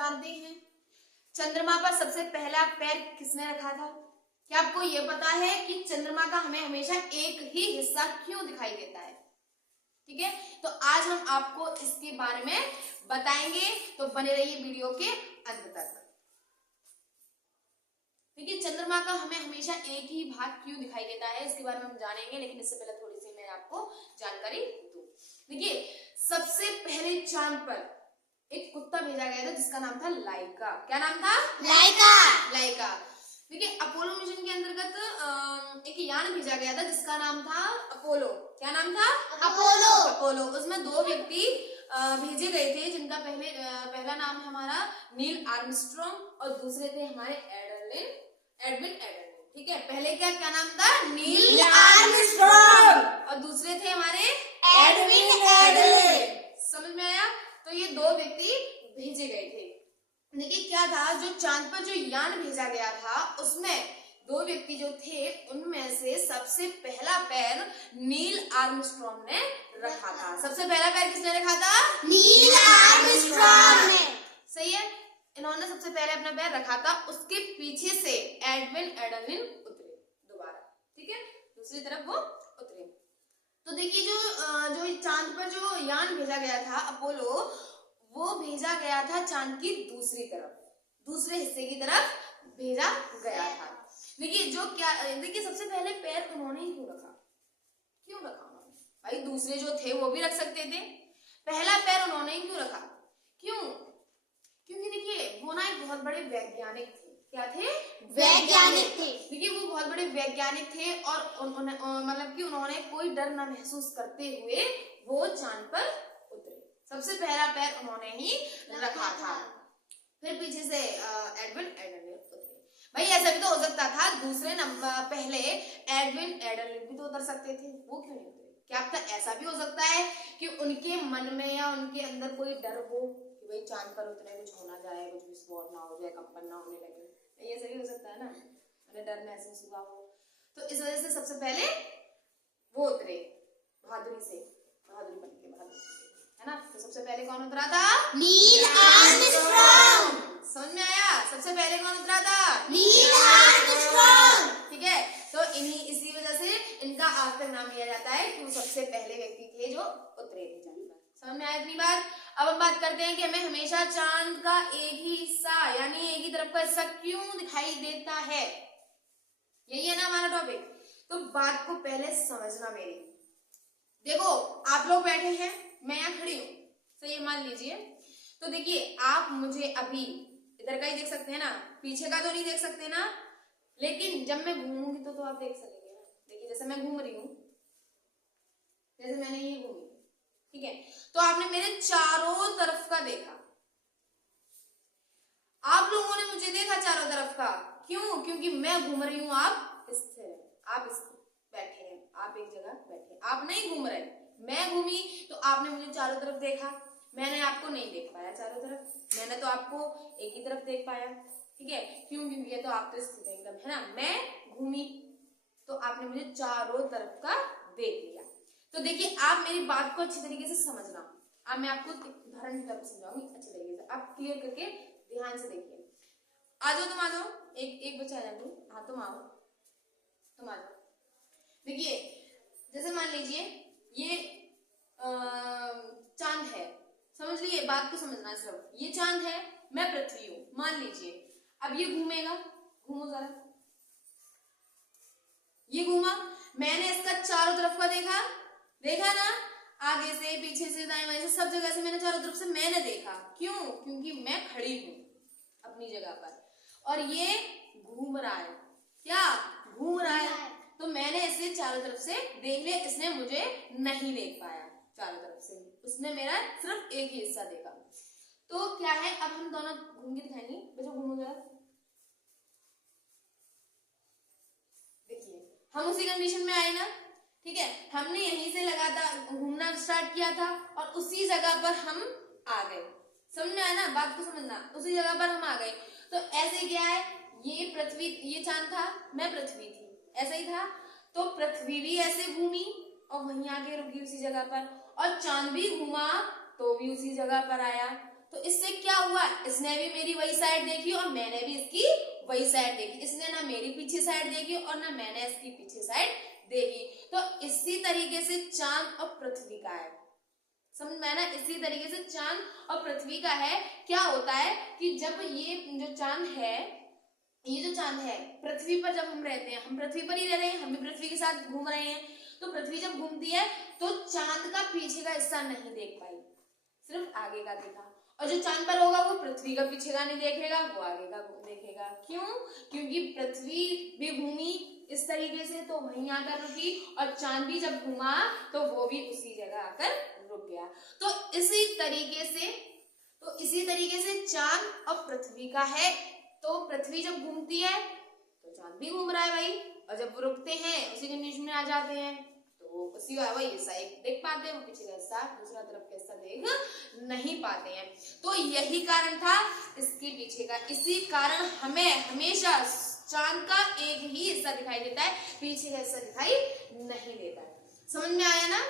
जानते हैं चंद्रमा पर सबसे पहला पैर किसने रखा था? क्या आपको ये पता है कि चंद्रमा का हमें हमेशा एक ही हिस्सा क्यों दिखाई देता है? ठीक है, तो आज हम आपको इसके बारे में बताएंगे, तो बने रहिए वीडियो के अंत तक। देखिए, चंद्रमा का हमें हमेशा एक ही भाग क्यों दिखाई देता है इसके बारे में हम जानेंगे, लेकिन इससे पहले थोड़ी सी मैं आपको जानकारी दूं। देखिए, सबसे पहले चांद पर एक कुत्ता भेजा गया था जिसका नाम था लाइका। क्या नाम था? लाइका। देखिए, अपोलो मिशन के अंतर्गत एक यान भेजा गया था जिसका नाम था अपोलो। क्या नाम था? अपोलो। उसमें दो व्यक्ति भेजे गए थे जिनका पहला नाम है हमारा नील आर्मस्ट्रॉन्ग और दूसरे थे हमारे एडविन एडरलिन। ठीक है, पहले क्या नाम था? नील आर्मस्ट्रॉन्ग और दूसरे थे हमारे एडविन एडरलिन। समझ में आया? तो ये दो व्यक्ति भेजे गए थे। देखिए, क्या था, जो चांद पर जो यान भेजा गया था उसमें दो व्यक्ति जो थे उनमें से सबसे पहला पैर नील आर्मस्ट्रॉन्ग ने रखा था। सबसे पहला पैर किसने रखा था? नील आर्मस्ट्रॉन्ग ने। सही है, इन्होंने सबसे पहले अपना पैर रखा था। उसके पीछे से एडविन एडरलिन उतरे दोबारा। ठीक है, दूसरी तरफ वो उतरे। तो देखिए, जो चांद पर जो यान भेजा गया था अपोलो, वो भेजा गया था चांद की दूसरी तरफ, दूसरे हिस्से की तरफ भेजा गया था। देखिए सबसे पहले पैर उन्होंने ही क्यों रखा उन्होंने? भाई दूसरे जो थे वो भी रख सकते थे, पहला पैर उन्होंने ही क्यों रखा? क्यों? क्योंकि देखिए, वो ना एक बहुत बड़े वैज्ञानिक थे। क्या थे? वैज्ञानिक थे। देखिए, वो बहुत बड़े वैज्ञानिक थे और मतलब कि उन्होंने कोई डर न महसूस करते हुए वो चांद पर उतरे। सबसे पहला पैर उन्होंने ही रखा था। फिर पीछे से एडविन एडरलिन उतरे। भाई ऐसा भी तो हो सकता था दूसरे नंबर पहले एडविन एडरलिन भी तो उतर सकते थे, वो क्यों नहीं उतरे? क्या पता ऐसा भी हो सकता है कि उनके मन में या उनके अंदर कोई डर हो कि भाई चांद पर उतरे कुछ हो ना जाए, कुछ विस्फोट ना हो जाए, कंपन ना होने लगे। ये ऐसा भी हो सकता है ना, उन्हें डर महसूस हुआ हो। तो इस वजह से सबसे पहले वो उतरे बहादुरी बन के, है ना। तो सबसे पहले कौन उतरा था? Neil Armstrong. समझ में आया? सबसे पहले कौन उतरा था? Neil Armstrong. ठीक है, तो इसी वजह से इनका आज तक नाम लिया जाता है कि वो सबसे पहले व्यक्ति थे जो उतरे थे चांद पर। समझ में आया इतनी बात? अब हम बात करते हैं कि हमें हमेशा चांद का एक ही हिस्सा यानी एक ही तरफ का हिस्सा क्यों दिखाई देता है। यही है ना हमारा टॉपिक। तो बात को पहले समझना मेरी। देखो, आप लोग बैठे हैं, मैं यहाँ खड़ी हूँ, सही है, मान लीजिए। तो देखिए, आप मुझे अभी इधर का ही देख सकते हैं ना, पीछे का तो नहीं देख सकते ना, लेकिन जब मैं घूमूंगी तो आप देख सकेंगे ना। देखिए, जैसे मैं घूम रही हूँ, जैसे मैंने ये घूमी, ठीक है, तो आपने मेरे चारों तरफ का देखा। आप लोगों ने मुझे देखा चारों तरफ का। क्यों? क्योंकि मैं घूम रही हूँ, आप स्थिर हैं, आप बैठे हैं, आप एक जगह बैठे, आप नहीं घूम रहे। मैं घूमी तो आपने मुझे चारों तरफ देखा, मैंने आपको नहीं देख पाया चारों तरफ, मैंने तो आपको एक ही तरफ देख पाया। ठीक है, क्यों? क्योंकि ये तो आप तो स्थित एकदम, है ना। मैं घूमी तो आपने मुझे चारों तरफ का देख लिया। तो देखिए, आप मेरी बात को अच्छी तरीके से समझना। अब मैं आपको उदाहरण की तरफ समझाऊंगी अच्छे तरीके से, आप क्लियर करके ध्यान से देखिए। आ जाओ, तुम आ जाओ, एक बच्चा आ जाओ। हाँ, तुम आओ, तुम आ जाओ। देखिए, जैसे मान लीजिए ये चांद है, समझ लीजिए, बात को समझना सिर्फ। ये चांद है, मैं पृथ्वी हूं, मान लीजिए। अब ये घूमेगा, घूमो जरा, ये घूमा, मैंने इसका चारों तरफ का देखा ना, आगे से, पीछे से, दाएं बाएं से, सब जगह से मैंने चारों तरफ से मैंने देखा। क्यों? क्योंकि मैं खड़ी हूं अपनी जगह पर और ये घूम रहा है। क्या घूम रहा है? तो मैंने इसे चारों तरफ से देख लिया, इसने मुझे नहीं देख पाया चारों तरफ से, उसने मेरा सिर्फ एक ही हिस्सा देखा। तो क्या है, अब हम दोनों घूम के दिखाएंगे। बच्चों घूमो जरा। देखिए, हम उसी कंडीशन में आए ना, ठीक है, हमने यहीं से लगातार घूमना स्टार्ट किया था और उसी जगह पर हम आ गए। समझ में आया ना, बात को समझना, उसी जगह पर हम आ गए। तो ऐसे क्या है, ये पृथ्वी, ये चांद था, मैं पृथ्वी थी, ऐसा ही था। तो पृथ्वी भी ऐसे घूमी और वहीं आके रुकी उसी जगह पर, और चांद भी घूमा तो भी उसी जगह पर आया। तो इससे क्या हुआ, इसने भी मेरी वही साइड देखी और मैंने भी इसकी वही साइड देखी। इसने ना मेरी पीछे साइड देखी और ना मैंने इसकी पीछे साइड देखी। तो इसी तरीके से चांद और पृथ्वी का है, समझ में ना, इसी तरीके से चांद और पृथ्वी का है। क्या होता है कि जब ये जो चांद है, ये जो चांद है, पृथ्वी पर जब हम रहते हैं, हम पृथ्वी पर ही रह रहे हैं, हम भी पृथ्वी के साथ घूम रहे हैं, तो पृथ्वी जब घूमती है तो चांद का पीछे का हिस्सा नहीं देख पाई, सिर्फ आगे का देखा। और जो चांद पर होगा वो पृथ्वी का पीछे का नहीं देखेगा, वो आगे का देखेगा। क्यों? क्योंकि पृथ्वी भी घूमी इस तरीके से तो वहीं आकर रुकी, और चांद भी जब घूमा तो वो भी उसी जगह आकर रुक गया। तो इसी तरीके से चांद और पृथ्वी का है। तो पृथ्वी जब घूमती है तो चांद भी घूम रहा है भाई, और जब वो रुकते हैं उसी कंडीशन में आ जाते हैं तो उसी का वही हिस्सा एक देख पाते हैं, वो पीछे का हिस्सा दूसरा तरफ का हिस्सा देख नहीं पाते हैं। तो यही कारण था इसके पीछे का। इसी कारण हमें हमेशा चांद का एक ही हिस्सा दिखाई देता है, पीछे का हिस्सा दिखाई नहीं देता है। समझ में आया ना?